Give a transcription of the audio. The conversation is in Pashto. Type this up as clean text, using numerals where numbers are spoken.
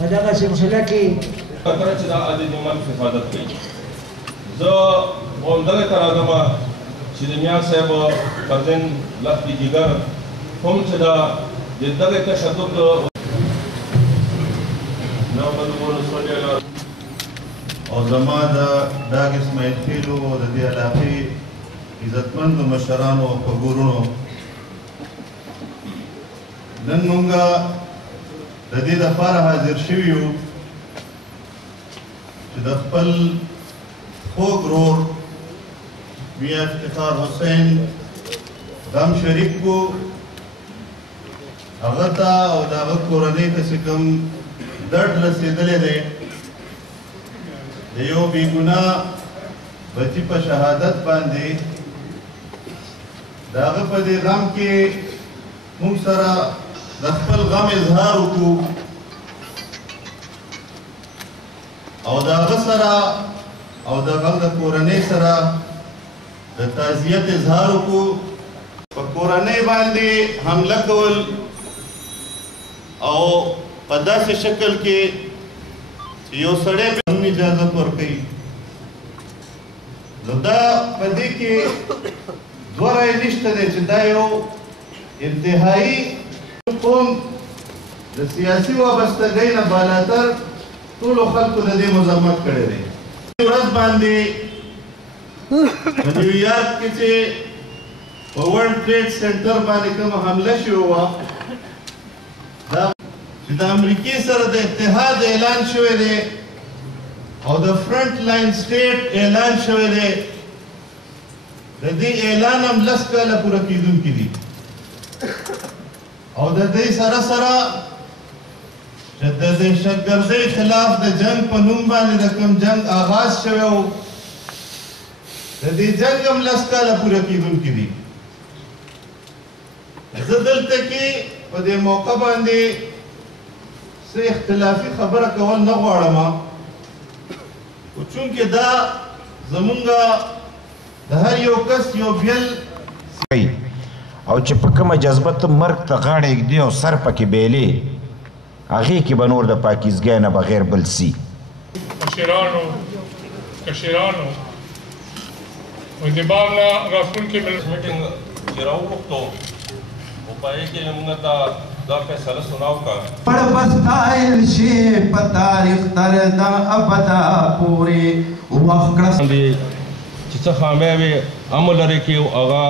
په دغه سلسله کې کله چې دا عادي جمعه حفاظت کوي زه همدغه ته راځم چې د میاں صاحب فرزند لفظي جګر هم چې دا د دغه تشدد او زما د ډاګ اسماعیل خیلو او د دې علاقې عزتمندو مشرانو او خبرونو نن مونږه د دې لپاره حاضر شوي یو چې د خپل خوږ ورور میاں افتخار حسین غم شریک کو هغه ته او د هغه کورنۍ ته چې کوم درد رسېدلی دی د یو بېګناه بچي په شهادت باندې د هغه په دې غم کې موږ سره د خپل غم اظهار وکړو او د هغه سره او د هغه د کورنۍ سره د تعزیت اظهار وکړو په کورنۍ باندې حمله کول او په داسې شکل کې یو سړی هم اجازت ورکوي نو دا په دې کې دوه رایې نشته دی چې دا یو انتهایي قوم د سیاسي وابستګۍ نه بالاتر ټولو خلکو د دې مذمت کړی دی ورځ باندې په نیویارک کې چې په ورلډ ټریډ سنټر باندې کومه حمله شوې وه دا چې د امریکې سره د اتحاد اعلان شوی دی او د فرنٹ لاین سټیټ اعلان شوی دی د دې اعلان هم 10 کاله پوره کېدونکي دي او د دې سره سره چې د دهشتګردۍ خلاف د جنگ په نوم باندې د کوم جنگ آغاز شوی و د دې جنگ هم 10 کاله پوره کېدونکي دي زه دلته کې په دې موقع باندې څه اختلافي خبره کول نه غواړم خو چونکې دا زمونږه د هر یو کس یو بیل او چې په کومه جذبه ته مرګ ته غاړه ږدي او سر پکې بیلې هغې کې به نور د پاکیزګۍ نه بغیر بل سي کشرانو د باغ نه راتلونکي میټینګ چې راوغوښتو او په هغې کې موږ ته دا فیصله سناو کړه پړ بستایل شي په تاریخ تر دا ابدا پورې وخت کړه چې څه خامیا وي عمل لري کې هغه